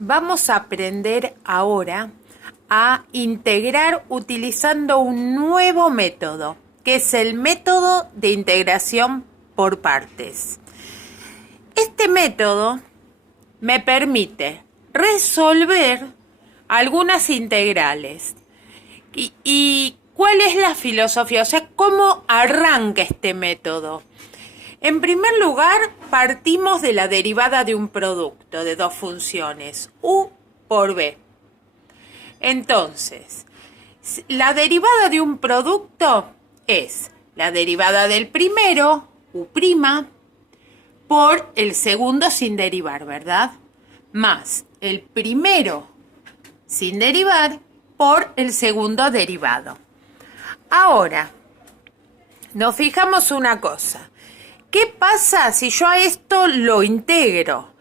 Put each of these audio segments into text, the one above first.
Vamos a aprender ahora a integrar utilizando un nuevo método, que es el método de integración por partes. Este método me permite resolver algunas integrales. ¿Y cuál es la filosofía? O sea, ¿cómo arranca este método? En primer lugar, partimos de la derivada de un producto de dos funciones, u por b. Entonces, la derivada de un producto es la derivada del primero, u', por el segundo sin derivar, ¿verdad? Más el primero sin derivar por el segundo derivado. Ahora, nos fijamos una cosa. ¿Qué pasa si yo a esto lo integro?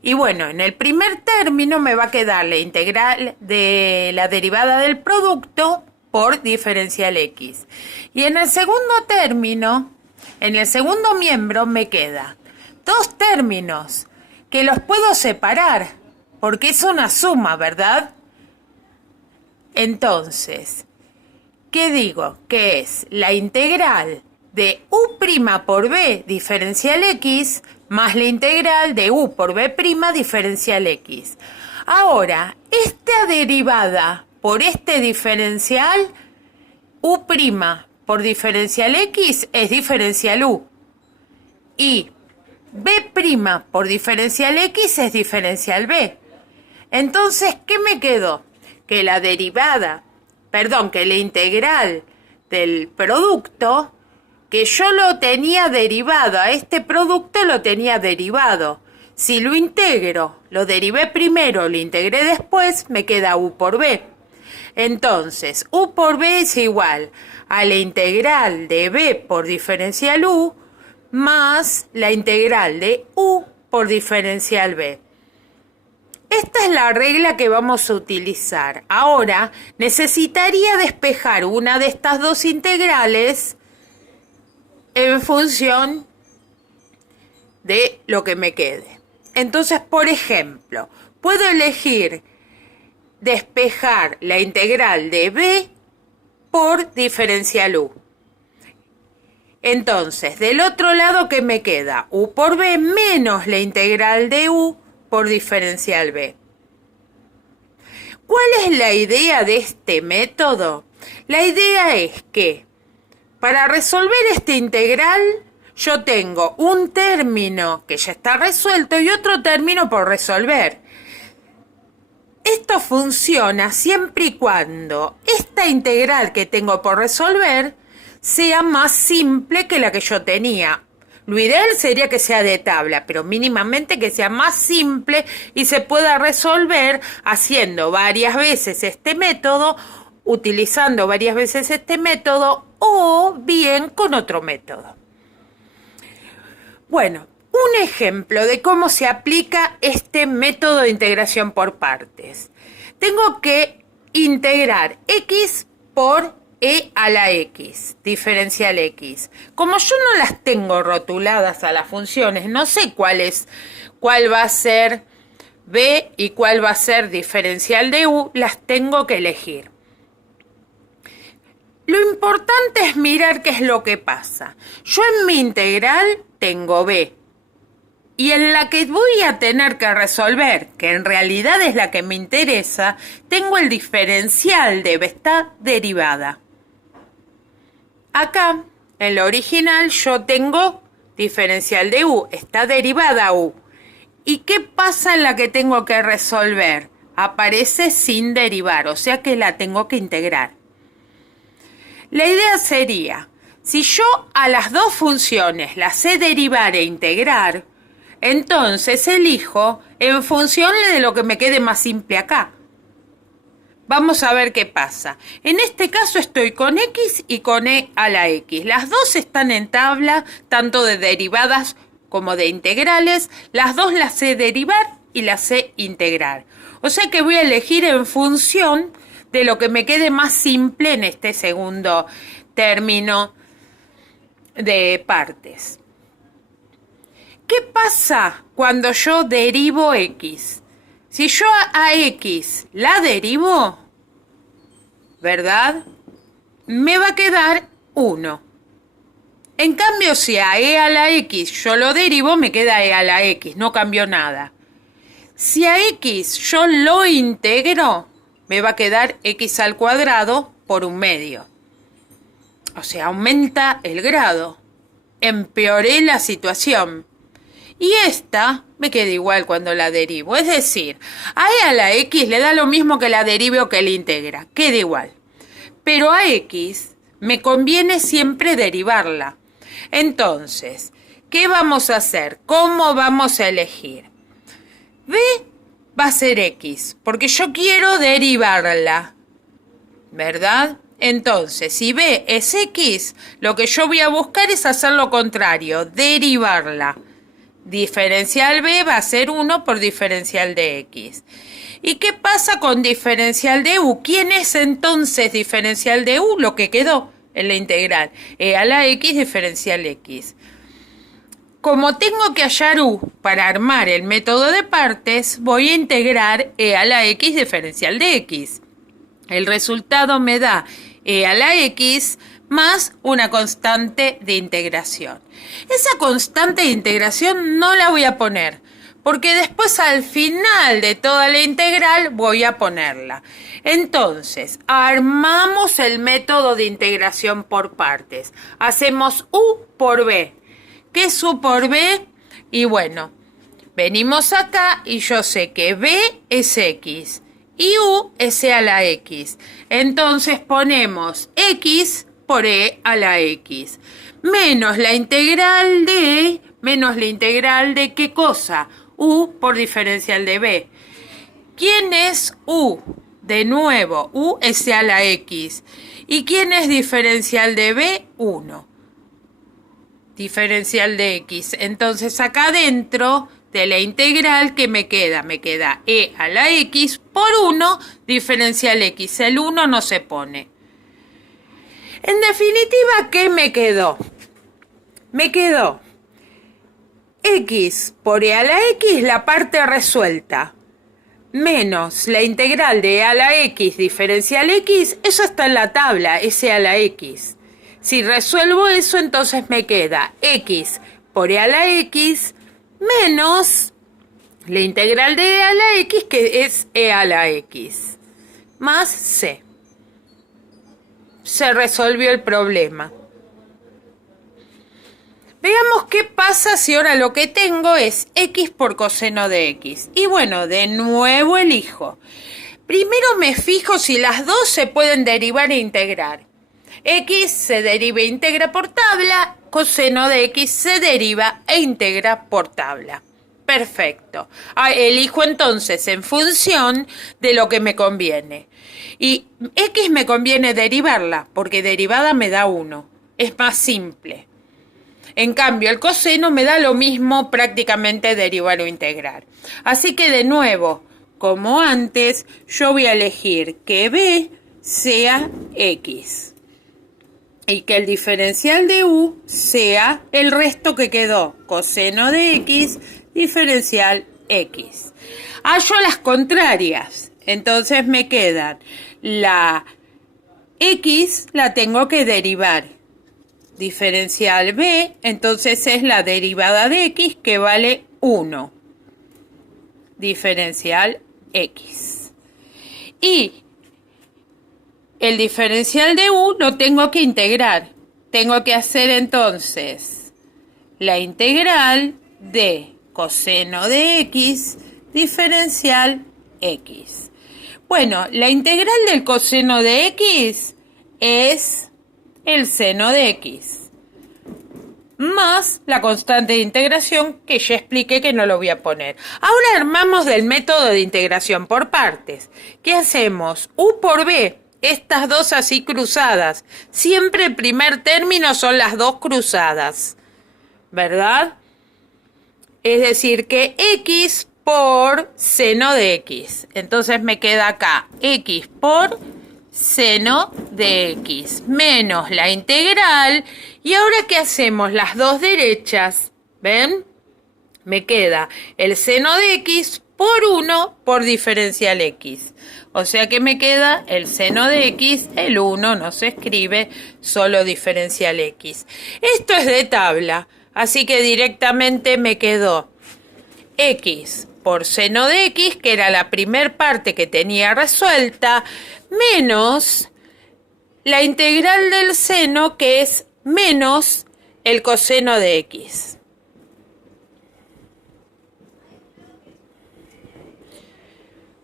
Y bueno, en el primer término me va a quedar la integral de la derivada del producto por diferencial x. Y en el segundo término, en el segundo miembro me queda dos términos que los puedo separar porque es una suma, ¿verdad? Entonces, ¿qué digo? Que es la integral de u' por b diferencial x más la integral de u por b' diferencial x. Ahora, esta derivada por este diferencial, u' por diferencial x es diferencial u. Y b' por diferencial x es diferencial b. Entonces, ¿qué me quedó? Que la integral del producto, que yo lo tenía derivado, a este producto lo tenía derivado. Si lo integro, lo derivé primero, lo integré después, me queda u por b. Entonces, u por b es igual a la integral de b por diferencial u más la integral de u por diferencial b. Esta es la regla que vamos a utilizar. Ahora, necesitaría despejar una de estas dos integrales en función de lo que me quede. Entonces, por ejemplo, puedo elegir despejar la integral de b por diferencial u. Entonces, del otro lado, ¿qué me queda? U por b menos la integral de u por diferencial b. ¿Cuál es la idea de este método? La idea es que para resolver este integral, yo tengo un término que ya está resuelto y otro término por resolver. Esto funciona siempre y cuando esta integral que tengo por resolver sea más simple que la que yo tenía. Lo ideal sería que sea de tabla, pero mínimamente que sea más simple y se pueda resolver haciendo varias veces este método, utilizando varias veces este método o bien con otro método. Bueno, un ejemplo de cómo se aplica este método de integración por partes. Tengo que integrar x por e a la x, diferencial x. Como yo no las tengo rotuladas a las funciones, no sé cuál va a ser b y cuál va a ser diferencial de u, las tengo que elegir. Lo importante es mirar qué es lo que pasa. Yo en mi integral tengo b. Y en la que voy a tener que resolver, que en realidad es la que me interesa, tengo el diferencial de b, está derivada. Acá, en la original, yo tengo diferencial de u, está derivada u. ¿Y qué pasa en la que tengo que resolver? Aparece sin derivar, o sea que la tengo que integrar. La idea sería, si yo a las dos funciones las sé derivar e integrar, entonces elijo en función de lo que me quede más simple acá. Vamos a ver qué pasa. En este caso estoy con x y con e a la x. Las dos están en tabla, tanto de derivadas como de integrales. Las dos las sé derivar y las sé integrar. O sea que voy a elegir en función de lo que me quede más simple en este segundo término de partes. ¿Qué pasa cuando yo derivo x? Si yo a x la derivo, ¿verdad? Me va a quedar 1. En cambio, si a e a la x yo lo derivo, me queda e a la x, no cambió nada. Si a x yo lo integro, me va a quedar x al cuadrado por 1/2. O sea, aumenta el grado. Empeoré la situación. Y esta me queda igual cuando la derivo. Es decir, a e a la x le da lo mismo que la derive o que la integra. Queda igual. Pero a x me conviene siempre derivarla. Entonces, ¿qué vamos a hacer? ¿Cómo vamos a elegir? B va a ser x, porque yo quiero derivarla, ¿verdad? Entonces, si B es x, lo que yo voy a buscar es hacer lo contrario, derivarla. Diferencial B va a ser 1 por diferencial de x. ¿Y qué pasa con diferencial de u? ¿Quién es entonces diferencial de u? Lo que quedó en la integral. E a la x diferencial x. Como tengo que hallar u para armar el método de partes, voy a integrar e a la x diferencial de x. El resultado me da e a la x más una constante de integración. Esa constante de integración no la voy a poner, porque después al final de toda la integral voy a ponerla. Entonces, armamos el método de integración por partes. Hacemos u por b. ¿Qué es u por b? Y bueno, venimos acá y yo sé que b es x y u es e a la x. Entonces ponemos x por e a la x. Menos la integral de, menos la integral de ¿qué cosa? U por diferencial de b. ¿Quién es u? De nuevo, u es e a la x. ¿Y quién es diferencial de b? 1. Diferencial de x. Entonces acá dentro de la integral, ¿qué me queda? Me queda e a la x por 1 diferencial x. El 1 no se pone. En definitiva, ¿qué me quedó? Me quedó x por e a la x, la parte resuelta, menos la integral de e a la x diferencial x, eso está en la tabla, es e a la x. Si resuelvo eso, entonces me queda x por e a la x menos la integral de e a la x, que es e a la x, más c. Se resolvió el problema. Veamos qué pasa si ahora lo que tengo es x por coseno de x. Y bueno, de nuevo elijo. Primero me fijo si las dos se pueden derivar e integrar. X se deriva e integra por tabla, coseno de x se deriva e integra por tabla. Perfecto. Elijo entonces en función de lo que me conviene. Y x me conviene derivarla, porque derivada me da 1. Es más simple. En cambio, el coseno me da lo mismo prácticamente derivar o integrar. Así que de nuevo, como antes, yo voy a elegir que b sea x. Y que el diferencial de u sea el resto que quedó, coseno de x, diferencial x. Hallo las contrarias, entonces me quedan la x la tengo que derivar. Diferencial b, entonces es la derivada de x que vale 1. Diferencial x. Y el diferencial de u lo tengo que integrar. Tengo que hacer entonces la integral de coseno de x, diferencial x. Bueno, la integral del coseno de x es el seno de x, más la constante de integración que ya expliqué que no lo voy a poner. Ahora armamos del método de integración por partes. ¿Qué hacemos? U por b, estas dos así cruzadas. Siempre el primer término son las dos cruzadas, ¿verdad? Es decir, que x por seno de x. Entonces me queda acá x por seno de x menos la integral. Y ahora, ¿qué hacemos? Las dos derechas, ¿ven? Me queda el seno de x por 1 por diferencial x. O sea que me queda el seno de x, el 1 no se escribe, solo diferencial x. Esto es de tabla, así que directamente me quedó x por seno de x, que era la primer parte que tenía resuelta, menos la integral del seno, que es menos el coseno de x.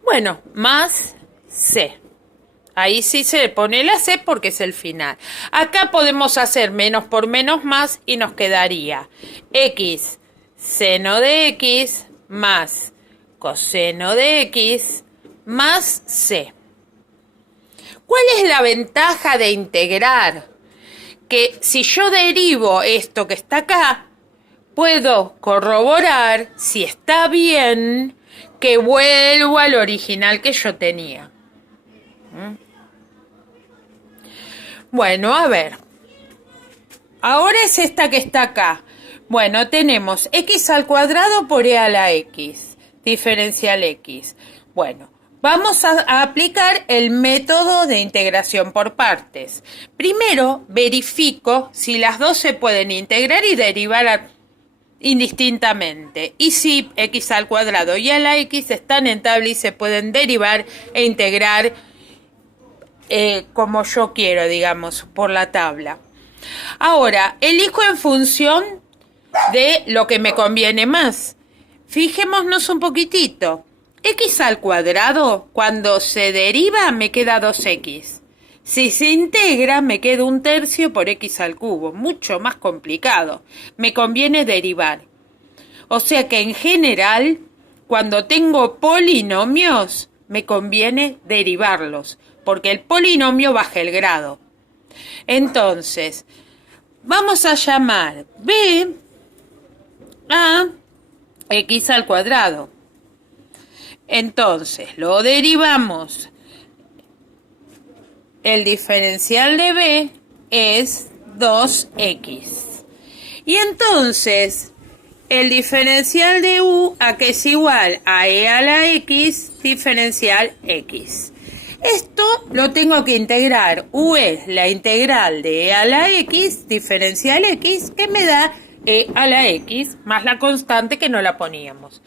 Bueno, más c. Ahí sí se le pone la c porque es el final. Acá podemos hacer menos por menos más y nos quedaría x seno de x más coseno de x más c. ¿Cuál es la ventaja de integrar? Que si yo derivo esto que está acá, puedo corroborar si está bien que vuelvo al original que yo tenía. Bueno, a ver. Ahora es esta que está acá. Bueno, tenemos x al cuadrado por e a la x, diferencial x. Bueno, vamos a aplicar el método de integración por partes. Primero, verifico si las dos se pueden integrar y derivar indistintamente. Y si x al cuadrado y a la x están en tabla y se pueden derivar e integrar como yo quiero, digamos, por la tabla. Ahora, elijo en función de lo que me conviene más. Fijémonos un poquitito. X al cuadrado, cuando se deriva, me queda 2x. Si se integra, me queda 1/3 por x al cubo. Mucho más complicado. Me conviene derivar. O sea que en general, cuando tengo polinomios, me conviene derivarlos, porque el polinomio baja el grado. Entonces, vamos a llamar b a x al cuadrado. Entonces, lo derivamos. El diferencial de b es 2x. Y entonces, el diferencial de u, a que es igual a e a la x, diferencial x. Esto lo tengo que integrar. U es la integral de e a la x, diferencial x, que me da e a la x, más la constante que no la poníamos.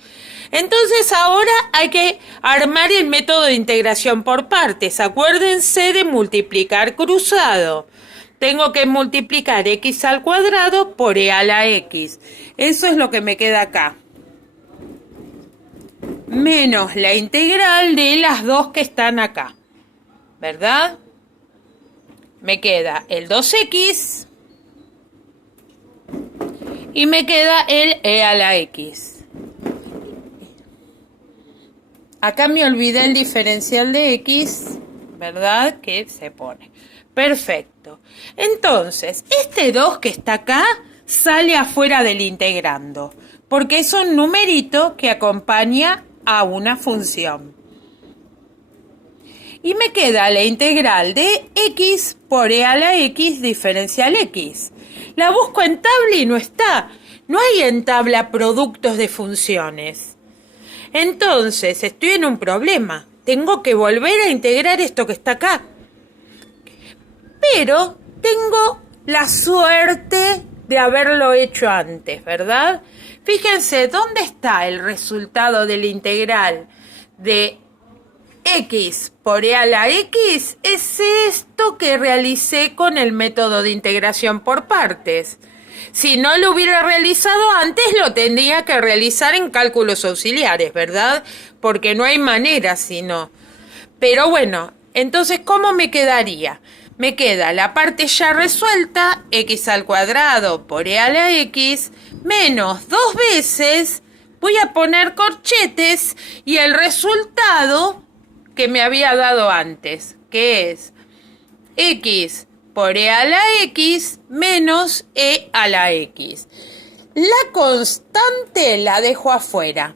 Entonces ahora hay que armar el método de integración por partes. Acuérdense de multiplicar cruzado. Tengo que multiplicar x al cuadrado por e a la x. Eso es lo que me queda acá. Menos la integral de las dos que están acá. ¿Verdad? Me queda el 2x y me queda el e a la x. Acá me olvidé el diferencial de x, ¿verdad? Que se pone. Perfecto. Entonces, este 2 que está acá sale afuera del integrando, porque es un numerito que acompaña a una función. Y me queda la integral de x por e a la x diferencial x. La busco en tabla y no está. No hay en tabla productos de funciones. Entonces, estoy en un problema. Tengo que volver a integrar esto que está acá. Pero tengo la suerte de haberlo hecho antes, ¿verdad? Fíjense, ¿dónde está el resultado de la integral de x por e a la x? Es esto que realicé con el método de integración por partes. Si no lo hubiera realizado antes, lo tendría que realizar en cálculos auxiliares, ¿verdad? Porque no hay manera si no. Pero bueno, entonces, ¿cómo me quedaría? Me queda la parte ya resuelta, x al cuadrado por e a la x, menos 2 veces, voy a poner corchetes, y el resultado que me había dado antes, que es x por e a la x menos e a la x. La constante la dejo afuera,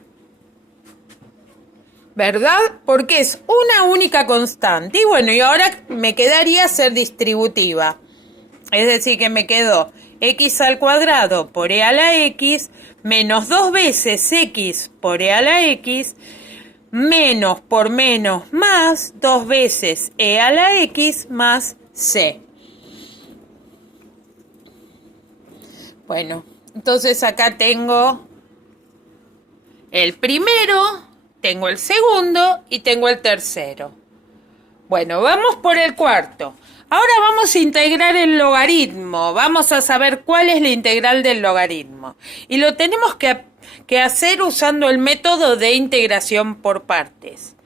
¿verdad? Porque es una única constante. Y bueno, y ahora me quedaría ser distributiva. Es decir, que me quedó x al cuadrado por e a la x menos 2 veces x por e a la x menos por menos más 2 veces e a la x más c. Bueno, entonces acá tengo el primero, tengo el segundo y tengo el tercero. Bueno, vamos por el cuarto. Ahora vamos a integrar el logaritmo. Vamos a saber cuál es la integral del logaritmo. Y lo tenemos que hacer usando el método de integración por partes.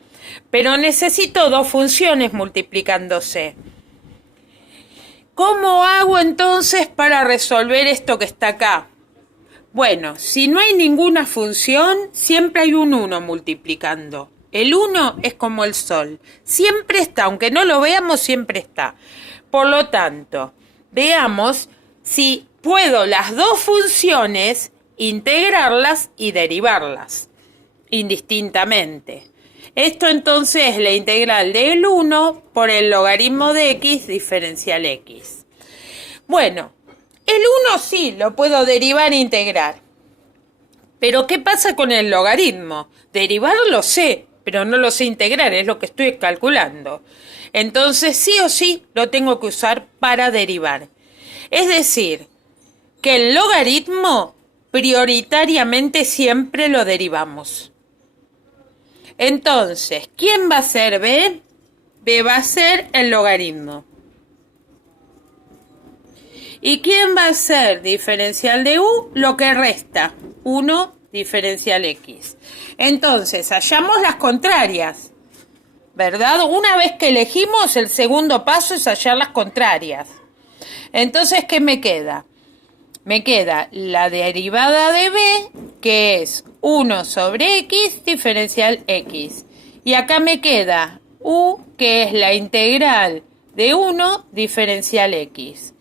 Pero necesito dos funciones multiplicándose. ¿Cómo hago entonces para resolver esto que está acá? Bueno, si no hay ninguna función, siempre hay un 1 multiplicando. El 1 es como el sol. Siempre está, aunque no lo veamos, siempre está. Por lo tanto, veamos si puedo las dos funciones integrarlas y derivarlas indistintamente. Esto entonces es la integral del 1 por el logaritmo de x diferencial x. Bueno, el 1 sí lo puedo derivar e integrar. Pero ¿qué pasa con el logaritmo? Derivar lo sé, pero no lo sé integrar, es lo que estoy calculando. Entonces sí o sí lo tengo que usar para derivar. Es decir, que el logaritmo prioritariamente siempre lo derivamos. Entonces, ¿quién va a ser b? B va a ser el logaritmo. ¿Y quién va a ser diferencial de u? Lo que resta, 1 diferencial x. Entonces, hallamos las contrarias, ¿verdad? Una vez que elegimos, el segundo paso es hallar las contrarias. Entonces, ¿qué me queda? Me queda la derivada de b, que es 1 sobre x diferencial x. Y acá me queda u, que es la integral de 1 diferencial x.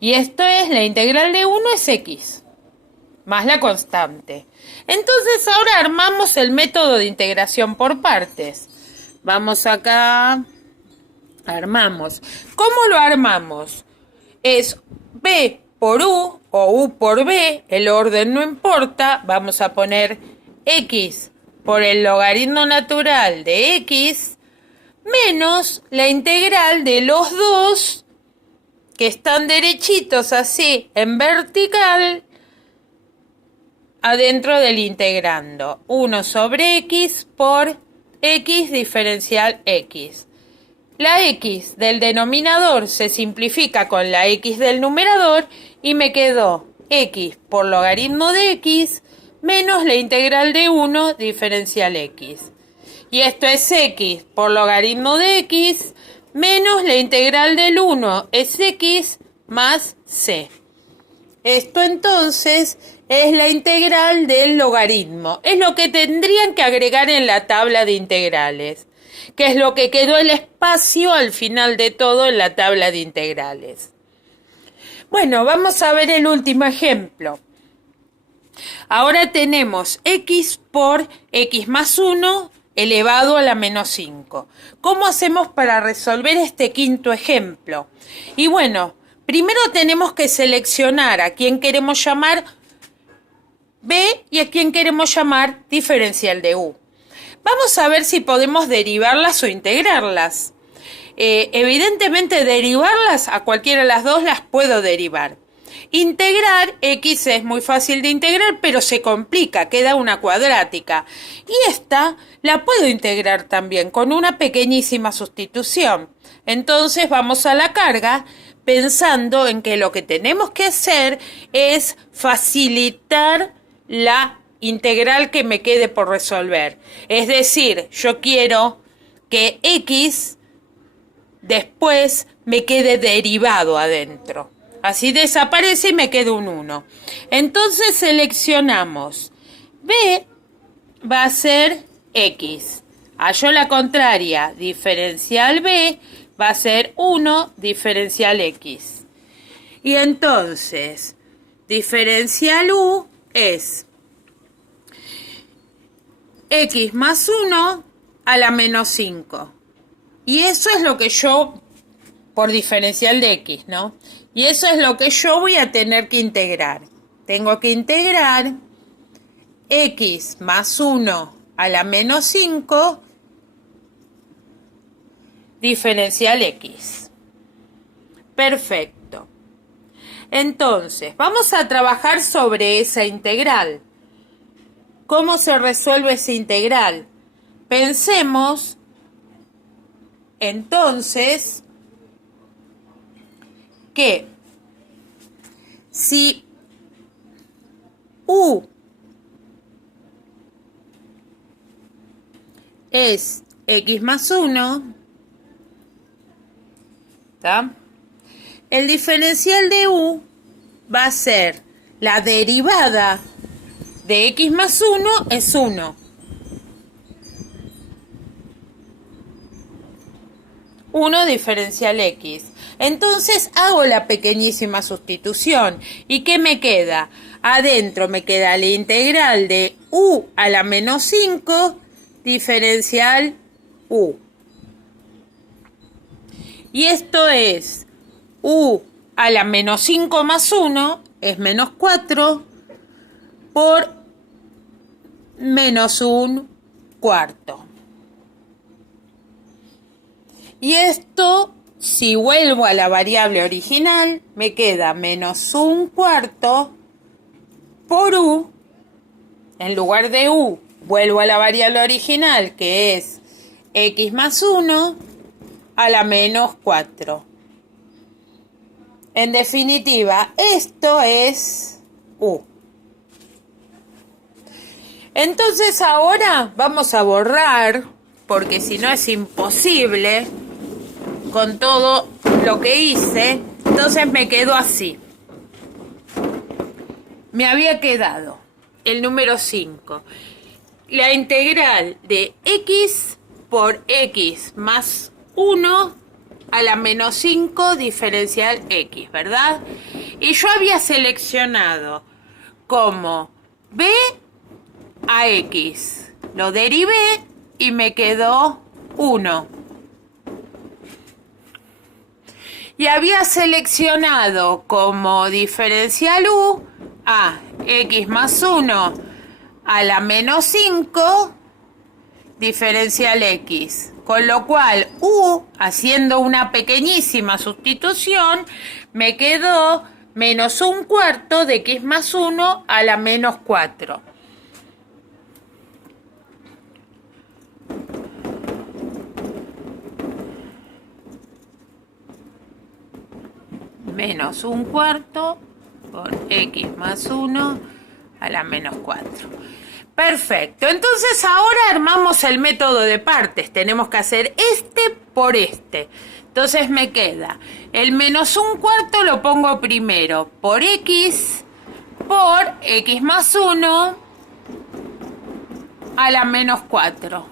Y esto es, la integral de 1 es x, más la constante. Entonces ahora armamos el método de integración por partes. Vamos acá, armamos. ¿Cómo lo armamos? Es b por u o u por b, el orden no importa. Vamos a poner x por el logaritmo natural de x menos la integral de los dos que están derechitos así en vertical adentro del integrando. 1 sobre x por x diferencial x. La x del denominador se simplifica con la x del numerador y me quedó x por logaritmo de x menos la integral de 1 diferencial x. Y esto es x por logaritmo de x menos la integral del 1 es x más c. Esto entonces es la integral del logaritmo. Es lo que tendrían que agregar en la tabla de integrales, que es lo que quedó el espacio al final de todo en la tabla de integrales. Bueno, vamos a ver el último ejemplo. Ahora tenemos x por x más 1 elevado a la menos 5. ¿Cómo hacemos para resolver este quinto ejemplo? Y bueno, primero tenemos que seleccionar a quién queremos llamar b y a quién queremos llamar diferencial de u. Vamos a ver si podemos derivarlas o integrarlas. Evidentemente derivarlas, a cualquiera de las dos las puedo derivar. Integrar x es muy fácil de integrar, pero se complica, queda una cuadrática. Y esta la puedo integrar también con una pequeñísima sustitución. Entonces vamos a la carga pensando en que lo que tenemos que hacer es facilitar la integral que me quede por resolver. Es decir, yo quiero que x después me quede derivado adentro. Así desaparece y me queda un 1. Entonces seleccionamos b va a ser x. Hallo la contraria, diferencial b va a ser 1 diferencial x. Y entonces diferencial u es x más 1 a la menos 5. Y eso es lo que yo, por diferencial de x, ¿no? Y eso es lo que yo voy a tener que integrar. Tengo que integrar x más 1 a la menos 5 diferencial x. Perfecto. Entonces, vamos a trabajar sobre esa integral. ¿Cómo se resuelve esa integral? Pensemos, entonces, que si u es x más 1, ¿está? El diferencial de u va a ser la derivada de x más 1 es 1. 1 diferencial x. Entonces hago la pequeñísima sustitución. ¿Y qué me queda? Adentro me queda la integral de u a la menos 5 diferencial u. Y esto es u a la menos 5 más 1 es menos 4 por menos 1/4. Y esto, si vuelvo a la variable original, me queda menos 1/4 por u. En lugar de u, vuelvo a la variable original, que es x más 1 a la menos 4. En definitiva, esto es u. Entonces ahora vamos a borrar, porque si no es imposible con todo lo que hice. Entonces me quedó así. Me había quedado el número 5. La integral de x por x más 1 a la menos 5 diferencial x, ¿verdad? Y yo había seleccionado como b a x. Lo derivé y me quedó 1. Y había seleccionado como diferencial u a x más 1 a la menos 5 diferencial x. Con lo cual u, haciendo una pequeñísima sustitución, me quedó menos 1/4 de x más 1 a la menos 4. Menos 1/4 por x más 1 a la menos 4. Perfecto. Entonces ahora armamos el método de partes. Tenemos que hacer este por este. Entonces me queda el menos 1/4 lo pongo primero por x más 1 a la menos 4.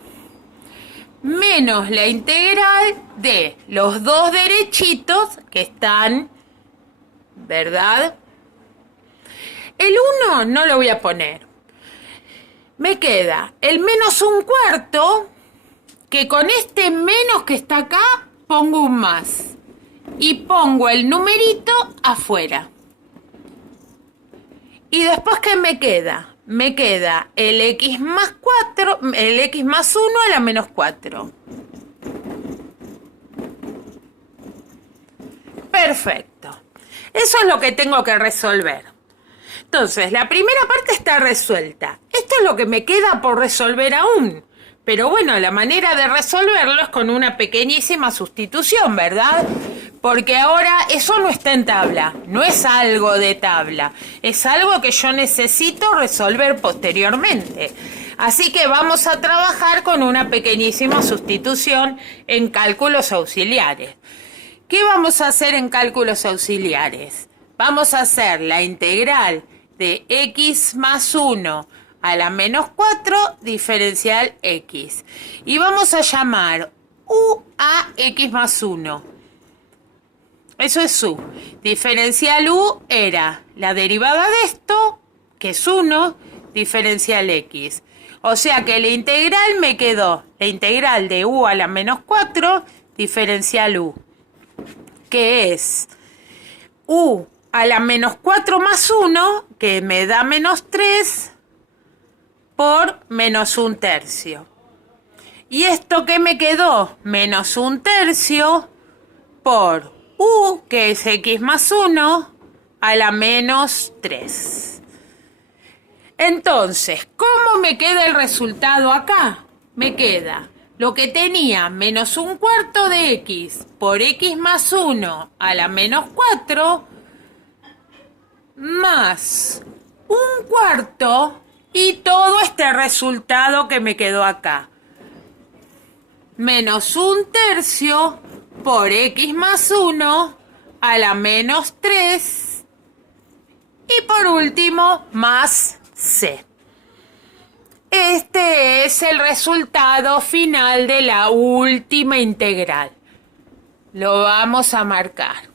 Menos la integral de los dos derechitos que están, ¿verdad? El 1 no lo voy a poner. Me queda el menos 1/4, que con este menos que está acá pongo un más. Y pongo el numerito afuera. Y después, ¿qué me queda? Me queda el x más 4, el x más 1 a la menos 4. Perfecto. Eso es lo que tengo que resolver. Entonces, la primera parte está resuelta. Esto es lo que me queda por resolver aún. Pero bueno, la manera de resolverlo es con una pequeñísima sustitución, ¿verdad? Porque ahora eso no está en tabla, no es algo de tabla, es algo que yo necesito resolver posteriormente. Así que vamos a trabajar con una pequeñísima sustitución en cálculos auxiliares. ¿Qué vamos a hacer en cálculos auxiliares? Vamos a hacer la integral de x más 1 a la menos 4 diferencial x. Y vamos a llamar u a x más 1. Eso es u. Diferencial u era la derivada de esto, que es 1, diferencial x. O sea que la integral me quedó la integral de u a la menos 4 diferencial u, que es u a la menos 4 más 1, que me da menos 3, por menos 1/3. ¿Y esto qué me quedó? Menos 1/3 por u, que es x más 1, a la menos 3. Entonces, ¿cómo me queda el resultado acá? Me queda lo que tenía menos 1/4 de x por x más 1 a la menos 4 más 1/4 y todo este resultado que me quedó acá. Menos 1/3 por x más 1 a la menos 3 y por último más c. Este es el resultado final de la última integral. Lo vamos a marcar.